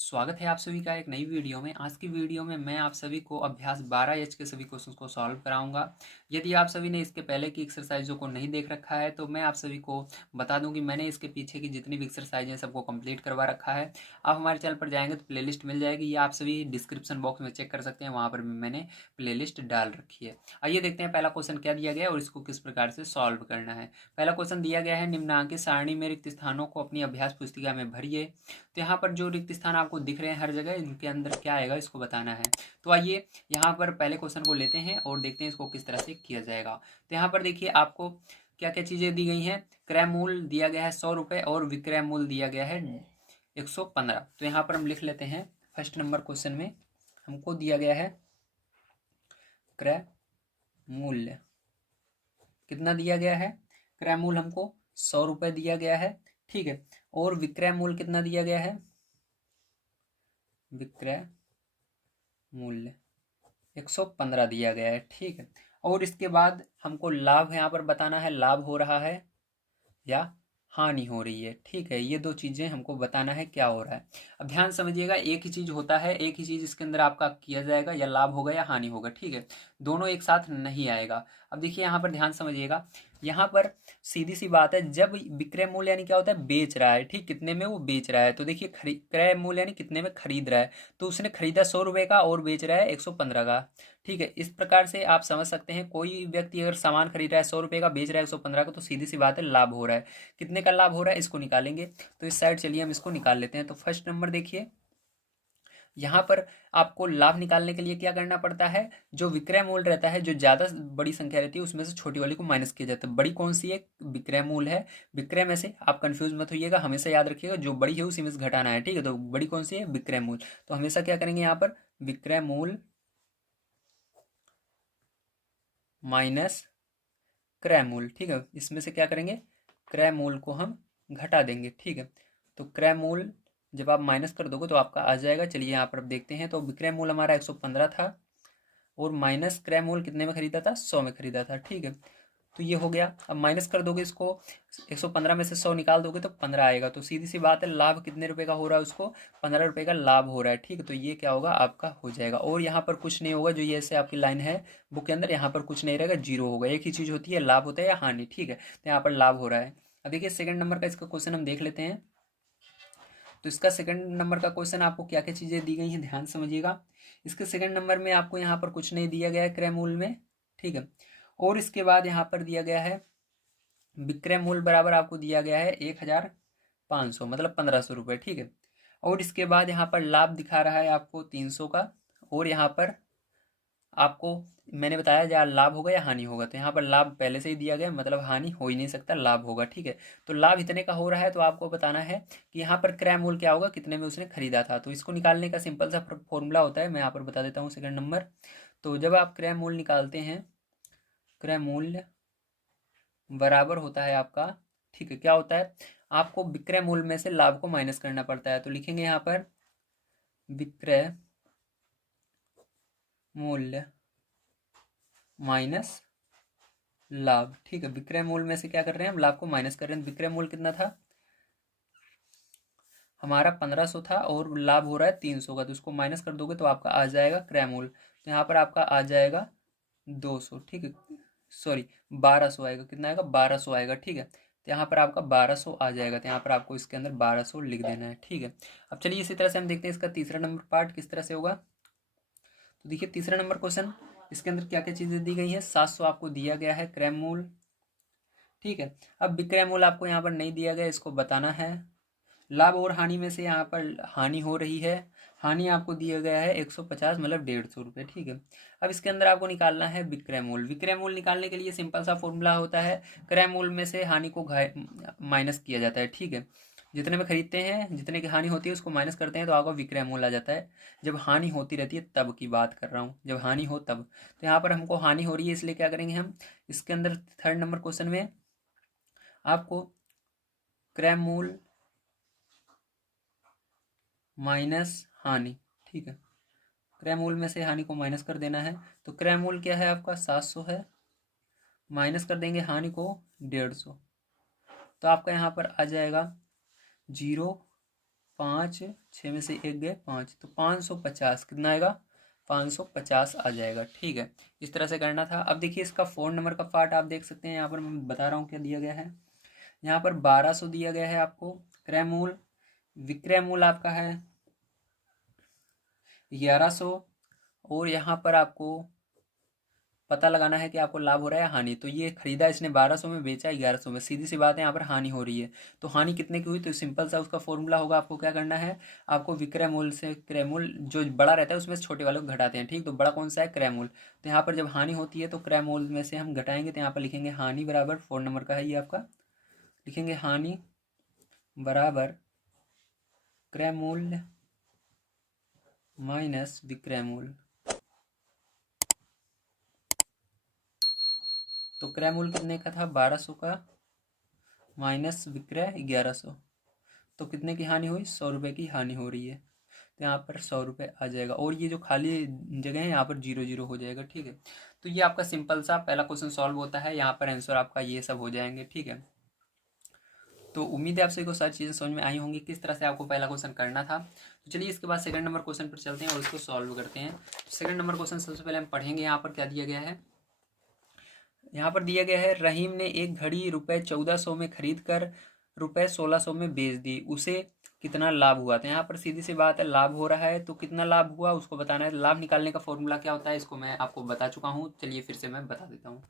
स्वागत है आप सभी का एक नई वीडियो में। आज की वीडियो में मैं आप सभी को अभ्यास 12H के सभी क्वेश्चंस को सॉल्व कराऊंगा। यदि आप सभी ने इसके पहले की एक्सरसाइजों को नहीं देख रखा है तो मैं आप सभी को बता दूं कि मैंने इसके पीछे की जितनी भी एक्सरसाइज है सबको कंप्लीट करवा रखा है। आप हमारे चैनल पर जाएंगे तो प्लेलिस्ट मिल जाएगी, या आप सभी डिस्क्रिप्शन बॉक्स में चेक कर सकते हैं, वहाँ पर भी मैंने प्ले डाल रखी है। आइए देखते हैं पहला क्वेश्चन क्या दिया गया है और इसको किस प्रकार से सॉल्व करना है। पहला क्वेश्चन दिया गया है, निम्नांकित सारणी में रिक्त स्थानों को अपनी अभ्यास पुस्तिका में भरिए। तो यहाँ पर जो रिक्त स्थान आपको दिख रहे हैं हर जगह, इनके अंदर क्या आएगा इसको बताना है। तो आइए यहाँ पर पहले क्वेश्चन को लेते हैं और देखते हैं इसको किस तरह से किया जाएगा। तो यहाँ पर देखिए आपको क्या क्या चीज़ें दी गई हैं। क्रय मूल्य दिया गया है 100 रुपये और विक्रय मूल्य दिया गया है 115। तो यहाँ पर हम लिख लेते हैं, फर्स्ट नंबर क्वेश्चन में हमको दिया गया है क्रय मूल्य कितना दिया गया है। क्रय मूल्य हमको 100 रुपये दिया गया है, ठीक है। और विक्रय मूल्य कितना दिया गया है, विक्रय मूल्य 115 दिया गया है, ठीक है। और इसके बाद हमको लाभ यहाँ पर बताना है, लाभ हो रहा है या हानि हो रही है, ठीक है। ये दो चीज़ें हमको बताना है क्या हो रहा है। अब ध्यान समझिएगा, एक ही चीज़ होता है, एक ही चीज़ इसके अंदर आपका किया जाएगा, या लाभ होगा या हानि होगा, ठीक है। दोनों एक साथ नहीं आएगा। अब देखिए यहाँ पर ध्यान समझिएगा, यहाँ पर सीधी सी बात है, जब विक्रय मूल्य यानी क्या होता है, बेच रहा है, ठीक, कितने में वो बेच रहा है। तो देखिए क्रय मूल्य यानी कितने में खरीद रहा है, तो उसने खरीदा 100 रुपये का और बेच रहा है 115 का, ठीक है। इस प्रकार से आप समझ सकते हैं, कोई व्यक्ति अगर सामान खरीद रहा है 100 रुपये का, बेच रहा है 115 का, तो सीधी सी बात है लाभ हो रहा है। कितने का लाभ हो रहा है इसको निकालेंगे। तो इस साइड चलिए हम इसको निकाल लेते हैं। तो फर्स्ट नंबर देखिए, यहाँ पर आपको लाभ निकालने के लिए क्या करना पड़ता है, जो विक्रय मूल्य रहता है, जो ज़्यादा बड़ी संख्या रहती है उसमें से छोटी वाली को माइनस किया जाता है। बड़ी कौन सी है, विक्रय मूल्य है। विक्रय में से आप कंफ्यूज मत होइएगा, हमेशा याद रखिएगा जो बड़ी है उसी में से घटाना है, ठीक है। तो बड़ी कौन सी है, विक्रय मूल्य। तो हमेशा क्या करेंगे यहाँ पर, विक्रय मूल्य माइनस क्रय मूल्य, ठीक है। इसमें से क्या करेंगे, क्रय मूल्य को हम घटा देंगे, ठीक है। तो क्रय मूल्य जब आप माइनस कर दोगे तो आपका आ जाएगा। चलिए यहाँ पर अब देखते हैं। तो विक्रय मूल्य हमारा 115 था और माइनस क्रय मूल्य कितने में खरीदा था, 100 में खरीदा था, ठीक है। तो ये हो गया। अब माइनस कर दोगे इसको, 115 में से 100 निकाल दोगे तो 15 आएगा। तो सीधी सी बात है, लाभ कितने रुपए का हो रहा है, उसको 15 रुपए का लाभ हो रहा है, ठीक है। तो ये क्या होगा, आपका हो जाएगा। और यहाँ पर कुछ नहीं होगा, जो ये ऐसे आपकी लाइन है बुक के अंदर, यहाँ पर कुछ नहीं रहेगा, जीरो होगा। एक ही चीज़ होती है, लाभ होता है या हानि, ठीक है। तो यहाँ पर लाभ हो रहा है। अब देखिए सेकंड नंबर का इसका क्वेश्चन हम देख लेते हैं। तो इसका सेकंड नंबर का क्वेश्चन आपको क्या क्या चीज़ें दी गई हैं ध्यान समझिएगा। इसके सेकंड नंबर में आपको यहाँ पर कुछ नहीं दिया गया है क्रय मूल्य में, ठीक है। और इसके बाद यहाँ पर दिया गया है विक्रय मूल्य बराबर आपको दिया गया है 1500, मतलब 1500 रुपये, ठीक है। और इसके बाद यहाँ पर लाभ दिखा रहा है आपको 300 का। और यहाँ पर आपको मैंने बताया जहाँ लाभ होगा या हानि होगा, तो यहाँ पर लाभ पहले से ही दिया गया, मतलब हानि हो ही नहीं सकता, लाभ होगा, ठीक है। तो लाभ इतने का हो रहा है, तो आपको बताना है कि यहाँ पर क्रय मूल्य क्या होगा, कितने में उसने खरीदा था। तो इसको निकालने का सिंपल सा फॉर्मूला होता है, मैं यहाँ पर बता देता हूँ सेकंड नंबर। तो जब आप क्रय मूल्य निकालते हैं, क्रय मूल्य बराबर होता है आपका, ठीक है, क्या होता है, आपको विक्रय मूल्य में से लाभ को माइनस करना पड़ता है। तो लिखेंगे यहाँ पर विक्रय मूल्य माइनस लाभ, ठीक है। विक्रय मूल्य में से क्या कर रहे हैं, हम लाभ को माइनस कर रहे हैं। विक्रय मूल्य कितना था हमारा, 1500 था, और लाभ हो रहा है 300 का, तो उसको माइनस कर दोगे तो आपका आ जाएगा क्रय मूल्य। तो यहाँ पर आपका आ जाएगा 200, ठीक है, सॉरी 1200 आएगा। कितना आएगा, 1200 आएगा, ठीक है। तो यहाँ पर आपका 1200 आ जाएगा। तो यहाँ पर आपको इसके अंदर 1200 लिख देना है, ठीक है। अब चलिए इसी तरह से हम देखते हैं इसका तीसरा नंबर पार्ट किस तरह से होगा। तो देखिए तीसरा नंबर क्वेश्चन, इसके अंदर क्या क्या चीज़ें दी गई हैं। 700 आपको दिया गया है क्रय मूल्य, ठीक है। अब विक्रय मूल्य आपको यहाँ पर नहीं दिया गया, इसको बताना है। लाभ और हानि में से यहाँ पर हानि हो रही है, हानि आपको दिया गया है 150, मतलब 150 रुपये, ठीक है। अब इसके अंदर आपको निकालना है विक्रय मूल्य। विक्रय मूल्य निकालने के लिए सिंपल सा फॉर्मूला होता है, क्रय मूल्य में से हानि को माइनस किया जाता है, ठीक है। जितने में खरीदते हैं, जितने की हानि होती है उसको माइनस करते हैं, तो आपका विक्रय मूल्य आ जाता है। जब हानि होती रहती है तब की बात कर रहा हूँ, जब हानि हो तब। तो यहाँ पर हमको हानि हो रही है, इसलिए क्या करेंगे हम, इसके अंदर थर्ड नंबर क्वेश्चन में आपको क्रय मूल्य माइनस हानि, ठीक है। क्रय मूल्य में से हानि को माइनस कर देना है। तो क्रय मूल्य क्या है आपका, 700 है, माइनस कर देंगे हानि को 150, तो आपका यहाँ पर आ जाएगा 0 5, 6 में से 1 गए 5, तो 550 कितना आएगा, 550 आ जाएगा। ठीक है, इस तरह से करना था। अब देखिए इसका 4 नंबर का पार्ट आप देख सकते हैं, यहाँ पर मैं बता रहा हूँ क्या दिया गया है। यहाँ पर 1200 दिया गया है आपको क्रय मूल, विक्रय मूल आपका है 1100, और यहाँ पर आपको पता लगाना है कि आपको लाभ हो रहा है या हानि। तो ये खरीदा इसने 1200 में, बेचा 1100 में, सीधी सी बात है, यहाँ पर हानि हो रही है। तो हानि कितने की हुई, तो सिंपल सा उसका फॉर्मूला होगा, आपको क्या करना है, आपको विक्रय मूल से क्रय मूल जो बड़ा रहता है उसमें से छोटे वाले को घटाते हैं। ठीक, तो बड़ा कौन सा है, क्रय मूल। तो यहाँ पर जब हानि होती है तो क्रय मूल में से हम घटाएंगे, तो यहाँ पर लिखेंगे हानि बराबर 4 नंबर का है ये आपका, लिखेंगे हानि बराबर क्रय मूल्य माइनस विक्रय मूल। तो क्रय मूल कितने का था, 1200 का, माइनस विक्रय 1100, तो कितने की हानि हुई, 100 रुपये की हानि हो रही है। तो यहाँ पर 100 रुपये आ जाएगा, और ये जो खाली जगह है यहाँ पर 0 0 हो जाएगा। ठीक है, तो ये आपका सिंपल सा पहला क्वेश्चन सॉल्व होता है, यहाँ पर आंसर आपका ये सब हो जाएंगे। ठीक है, तो उम्मीद है आपसे को सारी चीज़ें समझ में आई होंगी किस तरह से आपको पहला क्वेश्चन करना था। तो चलिए इसके बाद सेकंड नंबर क्वेश्चन पर चलते हैं और इसको सॉल्व करते हैं। तो सेकंड नंबर क्वेश्चन सबसे पहले हम पढ़ेंगे, यहाँ पर क्या दिया गया है। यहाँ पर दिया गया है, रहीम ने एक घड़ी रुपए 1400 में खरीद कर रुपए 1600 में बेच दी, उसे कितना लाभ हुआ। तो यहाँ पर सीधी सी बात है, लाभ हो रहा है तो कितना लाभ हुआ उसको बताना है। लाभ निकालने का फॉर्मूला क्या होता है इसको मैं आपको बता चुका हूँ, चलिए फिर से मैं बता देता हूँ।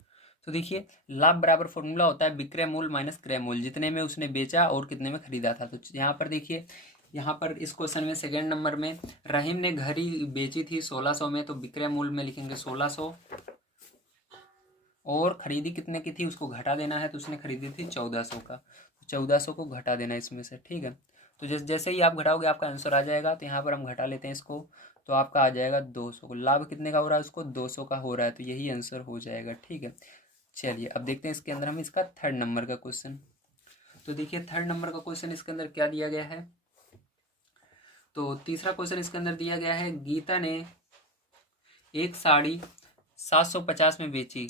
तो देखिए लाभ बराबर फॉर्मूला होता है विक्रय मूल माइनस क्रय मूल, जितने में उसने बेचा और कितने में खरीदा था। तो यहाँ पर देखिए, यहाँ पर इस क्वेश्चन में सेकेंड नंबर में रहीम ने घड़ी बेची थी 1600 में, तो विक्रय मूल में लिखेंगे 1600, और खरीदी कितने की थी उसको घटा देना है, तो उसने खरीदी थी 1400 का, तो 1400 को घटा देना है इसमें से। ठीक है, तो जैसे ही आप घटाओगे आपका आंसर आ जाएगा। तो यहाँ पर हम घटा लेते हैं इसको, तो आपका आ जाएगा 200 को। लाभ कितने का हो रहा है, उसको 200 का हो रहा है, तो यही आंसर हो जाएगा। ठीक है, चलिए अब देखते हैं इसके अंदर हम इसका थर्ड नंबर का क्वेश्चन। तो देखिए थर्ड नंबर का क्वेश्चन इसके अंदर क्या दिया गया है। तो तीसरा क्वेश्चन इसके अंदर दिया गया है, गीता ने एक साड़ी 750 में बेची,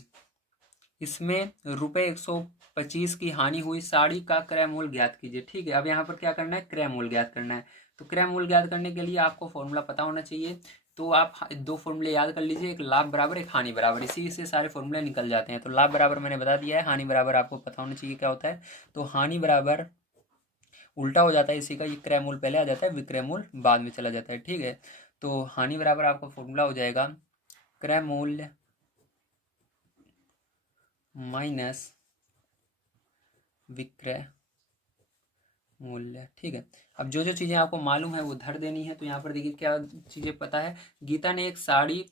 इसमें रुपए 125 की हानि हुई, साड़ी का क्रय मूल्य ज्ञात कीजिए। ठीक है, अब यहाँ पर क्या करना है, क्रय मूल्य ज्ञात करना है। तो क्रय मूल्य ज्ञात करने के लिए आपको फॉर्मूला पता होना चाहिए। तो आप दो फॉर्मूले याद कर लीजिए, एक लाभ बराबर एक हानि बराबर, इसी से सारे फॉर्मूले निकल जाते हैं। तो लाभ बराबर मैंने बता दिया है, हानि बराबर आपको पता होना चाहिए क्या होता है। तो हानि बराबर उल्टा हो जाता है इसी का, ये क्रय मूल्य पहले आ जाता है, विक्रय मूल्य बाद में चला जाता है। ठीक है, तो हानि बराबर आपका फॉर्मूला हो जाएगा क्रय मूल्य माइनस विक्रय मूल्य। ठीक है, अब जो जो चीज़ें आपको मालूम है वो धर देनी है। तो यहाँ पर देखिए क्या चीज़ें पता है, गीता ने एक साड़ी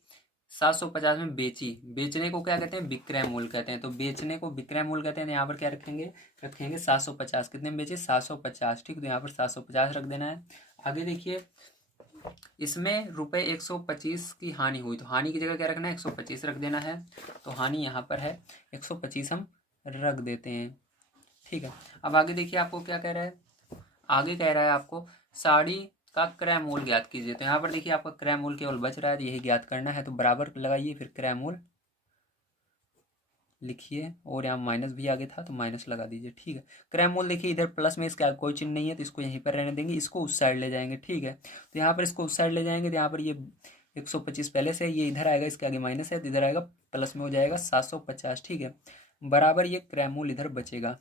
750 में बेची, बेचने को क्या कहते हैं, विक्रय मूल्य कहते हैं। तो बेचने को विक्रय मूल्य कहते हैं, तो यहाँ पर क्या रखेंगे, रखेंगे 750। कितने में बेचे, 750। ठीक, तो यहाँ पर 750 रख देना है। आगे देखिए, इसमें रुपए 125 की हानि हुई, तो हानि की जगह क्या रखना है, 125 रख देना है। तो हानि यहाँ पर है 125 हम रख देते हैं। ठीक है, अब आगे देखिए आपको क्या कह रहा है, आगे कह रहा है आपको साड़ी का क्रय मूल्य ज्ञात कीजिए। तो यहाँ पर देखिए आपका क्रय मूल्य केवल बच रहा है, तो यही ज्ञात करना है। तो बराबर लगाइए, फिर क्रय मूल्य लिखिए, और यहाँ माइनस भी आगे था तो माइनस लगा दीजिए। ठीक है, क्रय मूल्य देखिए इधर प्लस में इसका कोई चिन्ह नहीं है, तो इसको यहीं पर रहने देंगे, इसको उस साइड ले जाएंगे। ठीक है, तो यहाँ पर इसको उस साइड ले जाएंगे, तो यहाँ पर ये 125 पहले से, ये इधर आएगा, इसके आगे माइनस है तो इधर आएगा प्लस में, हो जाएगा 750। ठीक है, बराबर ये क्रय मूल्य इधर बचेगा।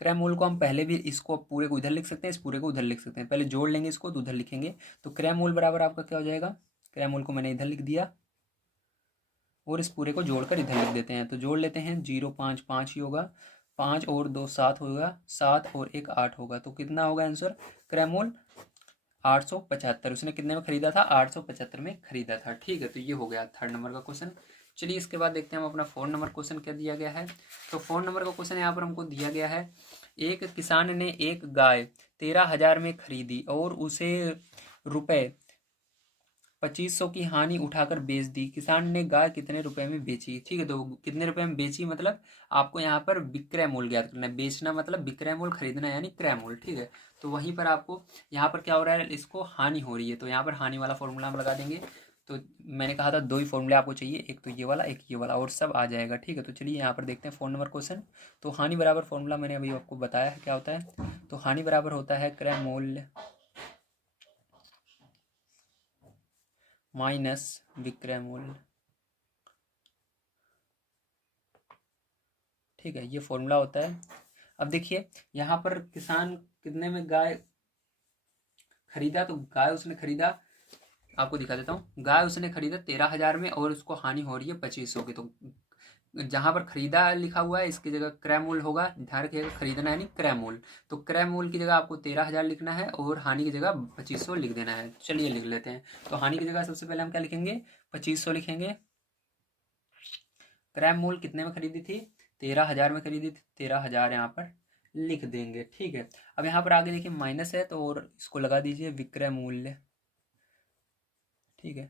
क्रय मूल्य को हम पहले भी इसको पूरे को इधर लिख सकते हैं, इस पूरे को उधर लिख सकते हैं, पहले जोड़ लेंगे इसको तो उधर लिखेंगे। तो क्रय मूल्य बराबर आपका क्या हो जाएगा, क्रय मूल्य को मैंने इधर लिख दिया और इस पूरे को जोड़कर इधर लिख देते हैं। तो जोड़ लेते हैं, 0 5 5 ही होगा, 5 और 2 7 होगा, 7 और 1 8 होगा। तो कितना होगा आंसर, क्रय मूल्य 875। उसने कितने में खरीदा था, 875 में खरीदा था। ठीक है, तो ये हो गया थर्ड नंबर का क्वेश्चन। चलिए इसके बाद देखते हैं हम अपना 4 नंबर क्वेश्चन क्या दिया गया है। तो 4 नंबर का क्वेश्चन यहाँ पर हमको दिया गया है, एक किसान ने एक गाय 13,000 में खरीदी और उसे रुपए 2500 की हानि उठाकर बेच दी, किसान ने गाय कितने रुपए में बेची। ठीक है, तो कितने रुपए में बेची मतलब आपको यहाँ पर विक्रय मूल्य ज्ञात करना है, बेचना मतलब विक्रय मूल्य, खरीदना यानी क्रय मूल्य। ठीक है, तो वहीं पर आपको यहाँ पर क्या हो रहा है, इसको हानि हो रही है, तो यहाँ पर हानि वाला फॉर्मूला हम लगा देंगे। तो मैंने कहा था दो ही फॉर्मूले आपको चाहिए, एक तो ये वाला, एक ये वाला, और सब आ जाएगा। ठीक है, तो चलिए यहाँ पर देखते हैं 4 नंबर क्वेश्चन। तो हानि बराबर फॉर्मूला मैंने अभी आपको बताया है क्या होता है। तो हानि बराबर होता है क्रय मूल्य माइनस विक्रय मूल्य। ठीक है, ये फॉर्मूला होता है। अब देखिए यहाँ पर किसान कितने में गाय खरीदा, तो गाय उसने खरीदा, आपको दिखा देता हूँ, गाय उसने खरीदा 13,000 में और उसको हानि हो रही है 2500 की। तो जहां पर खरीदा लिखा हुआ है इसकी जगह क्रय मूल्य होगा, ध्यान रखिएगा, खरीदना यानी क्रय मूल्य। तो क्रय मूल्य की जगह आपको 13,000 लिखना है और हानि की जगह 2500 लिख देना है। चलिए लिख लेते हैं। तो हानि की जगह सबसे पहले हम क्या लिखेंगे, 2500 लिखेंगे। क्रय मूल्य कितने में खरीदी थी, 13,000 में खरीदी थी, 13,000 यहाँ पर लिख देंगे। ठीक है, अब यहाँ पर आगे देखिए माइनस है, तो और इसको लगा दीजिए विक्रय मूल्य। ठीक है,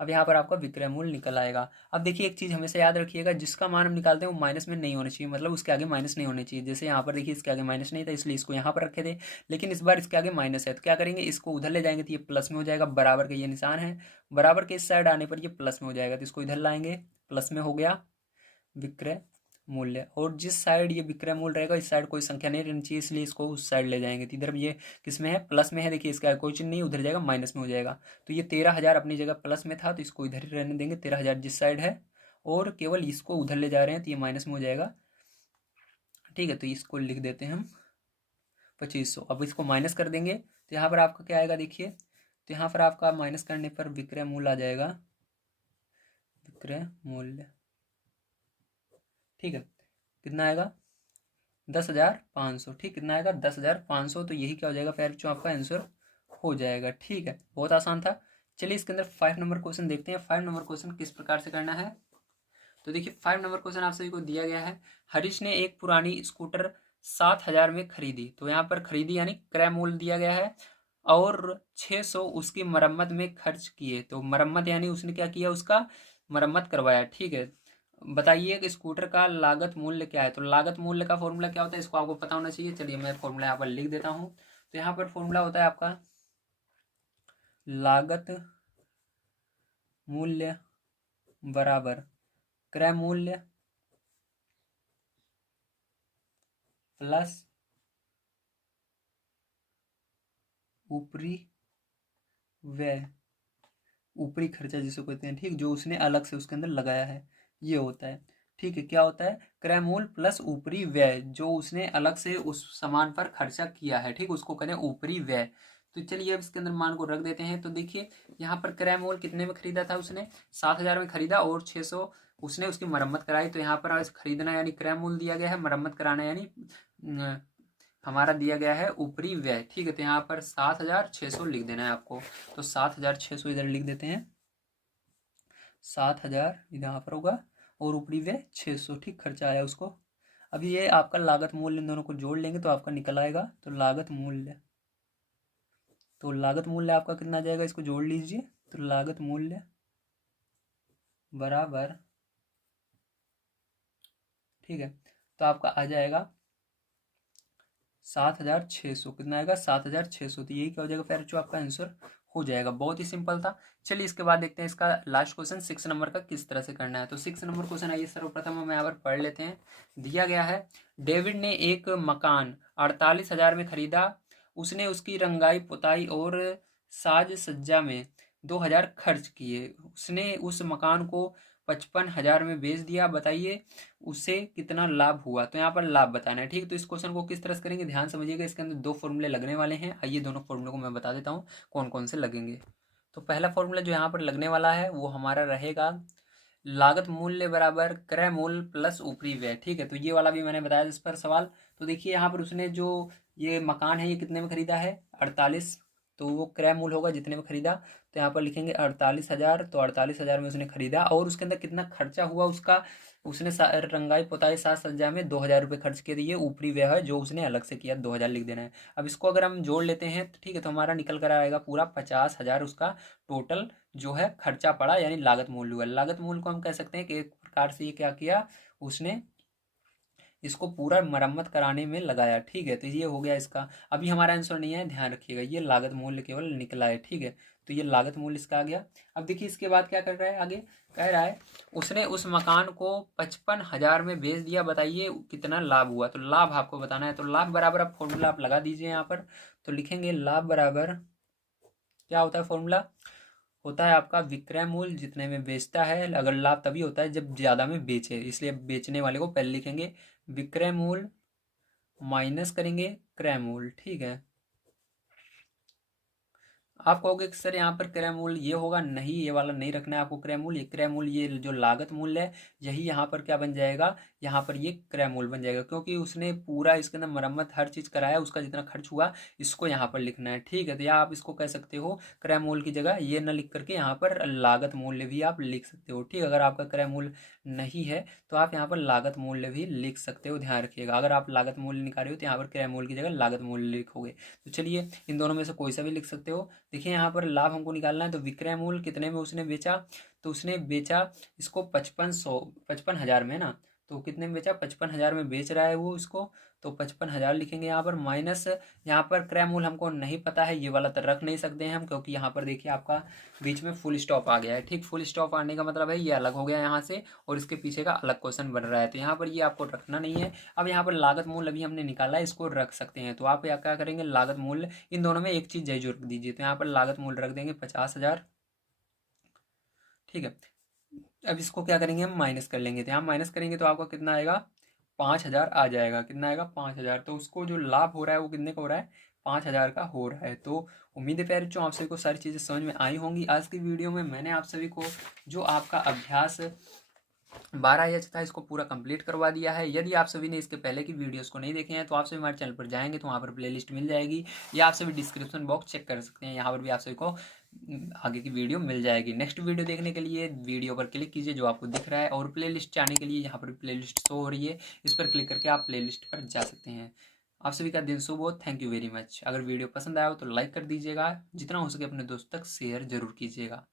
अब यहाँ पर आपका विक्रय मूल्य निकल आएगा। अब देखिए एक चीज़ हमेशा याद रखिएगा, जिसका मान हम निकालते हैं वो माइनस में नहीं होना चाहिए, मतलब उसके आगे माइनस नहीं होने चाहिए। जैसे यहाँ पर देखिए इसके आगे माइनस नहीं था इसलिए इसको यहाँ पर रखे थे, लेकिन इस बार इसके आगे माइनस है, तो क्या करेंगे, इसको उधर ले जाएंगे तो ये प्लस में हो जाएगा। बराबर का ये निशान है, बराबर के इस साइड आने पर ये प्लस में हो जाएगा, तो इसको इधर लाएंगे, प्लस में हो गया विक्रय मूल्य। और जिस साइड ये विक्रय मूल्य रहेगा इस साइड कोई संख्या नहीं रहनी चाहिए, इसलिए इसको उस साइड ले जाएंगे। तो इधर ये किस में है, प्लस में है। देखिए इसका कोई चिन्ह नहीं, उधर जाएगा माइनस में हो जाएगा। तो ये 13,000 अपनी जगह प्लस में था, तो इसको इधर ही रहने देंगे, 13,000 जिस साइड है, और केवल इसको उधर ले जा रहे हैं तो ये माइनस में हो जाएगा। ठीक है, तो इसको लिख देते हैं हम 2500। अब इसको माइनस कर देंगे तो यहाँ पर आपका क्या आएगा देखिए, तो यहाँ पर आपका माइनस करने पर विक्रय मूल्य आ जाएगा, विक्रय मूल्य। ठीक है, कितना आएगा, 10,500। ठीक, कितना आएगा, 10,500। तो यही क्या हो जाएगा फिर, जो आपका आंसर हो जाएगा। ठीक है, बहुत आसान था। चलिए इसके अंदर 5 नंबर क्वेश्चन देखते हैं। 5 नंबर क्वेश्चन किस प्रकार से करना है। तो देखिए 5 नंबर क्वेश्चन आप सभी को दिया गया है। हरीश ने एक पुरानी स्कूटर 7,000 में खरीदी। तो यहाँ पर खरीदी यानी क्रय मूल्य दिया गया है, और 600 उसकी मरम्मत में खर्च किए। तो मरम्मत यानी उसने क्या किया, उसका मरम्मत करवाया। ठीक है, बताइए कि स्कूटर का लागत मूल्य क्या है। तो लागत मूल्य का फॉर्मूला क्या होता है, इसको आपको पता होना चाहिए। चलिए मैं फॉर्मूला यहाँ पर लिख देता हूँ। तो यहाँ पर फॉर्मूला होता है आपका लागत मूल्य बराबर क्रय मूल्य प्लस ऊपरी व्यय, ऊपरी खर्चा जिसे कहते हैं। ठीक, जो उसने अलग से उसके अंदर लगाया है, ये होता है। ठीक है, क्या होता है, क्रय मूल्य प्लस ऊपरी व्यय, जो उसने अलग से उस सामान पर खर्चा किया है। ठीक, उसको कहते हैं ऊपरी व्यय। तो चलिए अब इसके अंदर मान को रख देते हैं। तो देखिए यहाँ पर क्रय मूल्य कितने में खरीदा था उसने, 7,000 में खरीदा, और 600 उसने उसकी मरम्मत कराई। तो यहाँ पर खरीदना यानी क्रय मूल्य दिया गया है, मरम्मत कराना यानी हमारा दिया गया है ऊपरी व्यय। ठीक है, तो यहाँ पर 7,600 लिख देना है आपको। तो 7,600 इधर लिख देते हैं, 7,000 यहाँ पर होगा, और ऊपरी व्यय 600। ठीक, खर्चा आया उसको। अभी ये आपका लागत मूल्य इन दोनों को जोड़ लेंगे तो आपका निकल आएगा। तो लागत मूल्य, तो लागत मूल्य आपका कितना आ जाएगा, इसको जोड़ लीजिए। तो लागत मूल्य बराबर, ठीक है, तो आपका आ जाएगा 7,600। कितना आएगा, 7,600। तो यही क्या हो जाएगा फिर, जो आपका आंसर हो जाएगा। बहुत ही सिंपल था। चलिए इसके बाद देखते हैं इसका लास्ट क्वेश्चन 6 नंबर का किस तरह से करना है। तो 6 नंबर क्वेश्चन आइए सर्वप्रथम हम यहाँ पर पढ़ लेते हैं। दिया गया है, डेविड ने एक मकान 48,000 में खरीदा। उसने उसकी रंगाई पुताई और साज सज्जा में 2,000 खर्च किए। उसने उस मकान को 55,000 में बेच दिया। बताइए उससे कितना लाभ हुआ। तो यहाँ पर लाभ बताना है। ठीक, तो इस क्वेश्चन को किस तरह से करेंगे, ध्यान समझिएगा। इसके अंदर दो फॉर्मूले लगने वाले हैं। आइए दोनों फॉर्मूलों को मैं बता देता हूँ कौन कौन से लगेंगे। तो पहला फॉर्मूला जो यहाँ पर लगने वाला है वो हमारा रहेगा लागत मूल्य बराबर क्रय मूल्य प्लस ऊपरी व्यय। ठीक है, तो ये वाला भी मैंने बताया इस पर सवाल। तो देखिए यहाँ पर उसने जो ये मकान है ये कितने में खरीदा है, 48। तो वो क्रय मूल्य होगा जितने में खरीदा। तो यहाँ पर लिखेंगे 48,000। तो 48,000 में उसने खरीदा, और उसके अंदर कितना खर्चा हुआ उसका, उसने रंगाई पुताई साज सज्जा में 2,000 रुपये खर्च किए। ये ऊपरी व्यय है जो उसने अलग से किया, 2,000 लिख देना है। अब इसको अगर हम जोड़ लेते हैं तो ठीक है, तो हमारा निकल कर आएगा पूरा 50,000 उसका टोटल जो है खर्चा पड़ा, यानी लागत मूल्य हुआ। लागत मूल्य को हम कह सकते हैं कि एक प्रकार से ये क्या किया उसने, इसको पूरा मरम्मत कराने में लगाया। ठीक है, तो ये हो गया इसका। अभी हमारा आंसर नहीं है, ध्यान रखिएगा, ये लागत मूल्य केवल निकला है। ठीक है, तो ये लागत मूल्य इसका आ गया। अब देखिए इसके बाद क्या कर रहा है आगे, कह रहा है उसने उस मकान को 55,000 में बेच दिया, बताइए कितना लाभ हुआ। तो लाभ आपको बताना है, तो लाभ बराबर आप फॉर्मूला आप लगा दीजिए यहाँ पर। तो लिखेंगे लाभ बराबर क्या होता है, फॉर्मूला होता है आपका विक्रय मूल्य जितने में बेचता है। अगर लाभ तभी होता है जब ज्यादा में बेचे, इसलिए बेचने वाले को पहले लिखेंगे विक्रय मूल्य माइनस करेंगे क्रय मूल्य। ठीक है, आप कहोगे कि सर यहाँ पर क्रय मूल्य ये होगा, नहीं ये वाला नहीं रखना है आपको क्रय मूल्य। ये क्रय मूल्य, ये जो लागत मूल्य है यही यहाँ पर क्या बन जाएगा, यहाँ पर ये क्रय मूल्य बन जाएगा, क्योंकि उसने पूरा इसके अंदर मरम्मत हर चीज कराया, उसका जितना खर्च हुआ इसको यहाँ पर लिखना है। ठीक है, तो या आप इसको कह सकते हो क्रय मूल्य की जगह ये न लिख करके यहाँ पर लागत मूल्य भी आप लिख सकते हो। ठीक है, अगर आपका क्रय मूल्य नहीं है तो आप यहाँ पर लागत मूल्य भी लिख सकते हो, ध्यान रखिएगा। अगर आप लागत मूल्य निकाल रहे हो तो यहाँ पर क्रय मूल्य की जगह लागत मूल्य लिखोगे। तो चलिए इन दोनों में से कोई सा भी लिख सकते हो। देखिए यहाँ पर लाभ हमको निकालना है, तो विक्रय मूल्य कितने में उसने बेचा, तो उसने बेचा इसको 55,000 में ना, तो कितने में बेचा, 55,000 में बेच रहा है वो इसको, तो 55,000 लिखेंगे यहाँ पर माइनस। यहाँ पर क्रय मूल्य हमको नहीं पता है, ये वाला तो रख नहीं सकते हैं हम, क्योंकि यहाँ पर देखिए आपका बीच में फुल स्टॉप आ गया है। ठीक, फुल स्टॉप आने का मतलब है ये अलग हो गया यहाँ से, और इसके पीछे का अलग क्वेश्चन बन रहा है, तो यहाँ पर ये आपको रखना नहीं है। अब यहाँ पर लागत मूल्य अभी हमने निकाला है, इसको रख सकते हैं। तो आप यहाँ क्या करेंगे, लागत मूल्य इन दोनों में एक चीज जरूर रख दीजिए, तो यहाँ पर लागत मूल्य रख देंगे 50,000। ठीक है, अब इसको क्या करेंगे, हम माइनस कर लेंगे, तो यहाँ माइनस करेंगे तो आपका कितना आएगा, 5,000 आ जाएगा। कितना आएगा, 5,000। तो उसको जो लाभ हो रहा है वो कितने का हो रहा है, 5,000 का हो रहा है। तो उम्मीद है प्यारे बच्चों आप सभी को सारी चीज़ें समझ में आई होंगी। आज की वीडियो में मैंने आप सभी को जो आपका अभ्यास 12H था इसको पूरा कंप्लीट करवा दिया है। यदि आप सभी ने इसके पहले की वीडियोस को नहीं देखे हैं तो आप सभी हमारे चैनल पर जाएंगे तो वहाँ पर प्लेलिस्ट मिल जाएगी, या आप सभी डिस्क्रिप्शन बॉक्स चेक कर सकते हैं, यहाँ पर भी आप सभी को आगे की वीडियो मिल जाएगी। नेक्स्ट वीडियो देखने के लिए वीडियो पर क्लिक कीजिए जो आपको दिख रहा है, और प्लेलिस्ट जाने के लिए यहाँ पर प्लेलिस्ट शो हो रही है, इस पर क्लिक करके आप प्लेलिस्ट पर जा सकते हैं। आप सभी का दिन शुभ हो, थैंक यू वेरी मच। अगर वीडियो पसंद आया हो तो लाइक कर दीजिएगा, जितना हो सके अपने दोस्तों तक शेयर जरूर कीजिएगा।